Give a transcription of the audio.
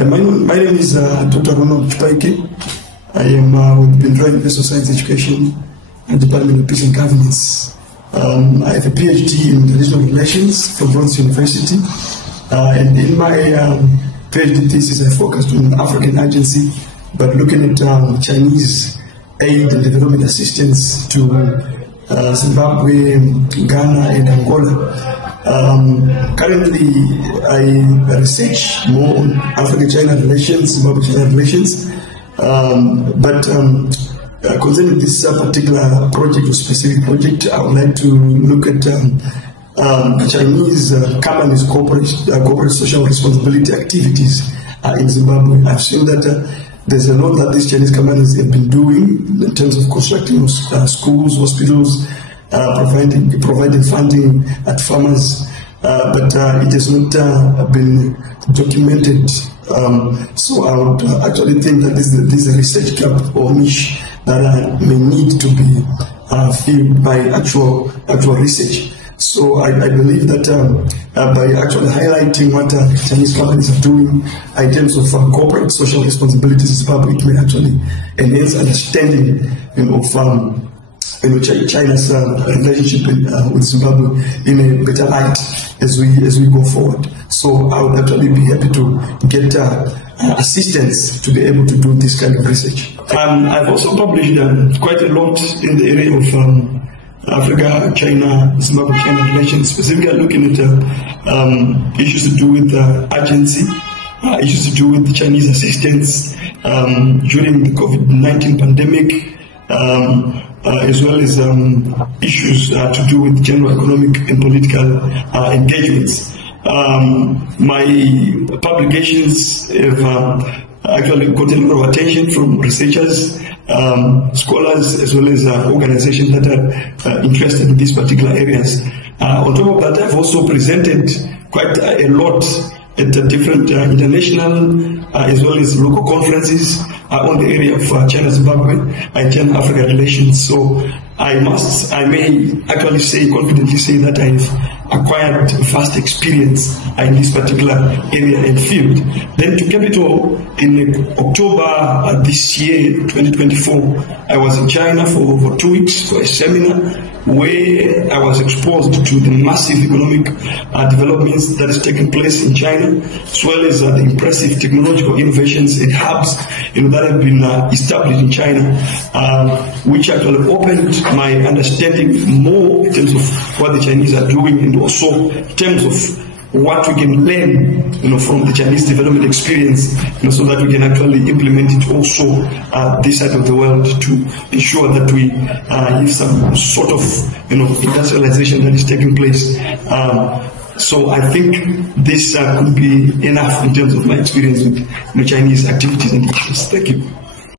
My name is Dr. Ronald Kipaike. I am with Bindra Universal Science Education and Department of Peace and Governance. I have a PhD in International Relations from Bronx University. And in my PhD thesis, I focused on African agency, but looking at Chinese aid and development assistance to Zimbabwe, Ghana, and Angola. Currently, I research more on Africa-China relations, Zimbabwe-China relations, but concerning this particular project or specific project, I would like to look at Chinese companies' corporate social responsibility activities in Zimbabwe. I've seen that there's a lot that these Chinese companies have been doing in terms of constructing schools, hospitals, providing funding at farmers, but it has not been documented. So I would actually think that this is a research gap or niche that may need to be filled by actual research. So I believe that by actually highlighting what Chinese companies are doing in terms of corporate social responsibilities in Zimbabwe, it may actually enhance understanding, of China's relationship with Zimbabwe in a better light as we go forward. So I would actually be happy to get assistance to be able to do this kind of research. I've also published quite a lot in the area of Africa, China, Zimbabwe-China relations, specifically looking at issues to do with agency, issues to do with Chinese assistance during the COVID-19 pandemic, as well as issues to do with general economic and political engagements. My publications have actually gotten a lot of attention from researchers, scholars, as well as organizations that are interested in these particular areas. On top of that, I've also presented quite a lot at different international as well as local conferences on the area of China-Zimbabwe and China-Africa relations. So I may actually confidently say that I've acquired vast experience in this particular area and field. Then to cap it all, in October this year, 2024, I was in China for over 2 weeks for a seminar where I was exposed to the massive economic developments that is taking place in China, as well as the impressive technological innovations and hubs that have been established in China, which actually opened my understanding more in terms of what the Chinese are doing and also in terms of what we can learn, from the Chinese development experience, so that we can actually implement it also this side of the world to ensure that we have some sort of, industrialization that is taking place. So I think this could be enough in terms of my experience with Chinese activities and issues. Thank you.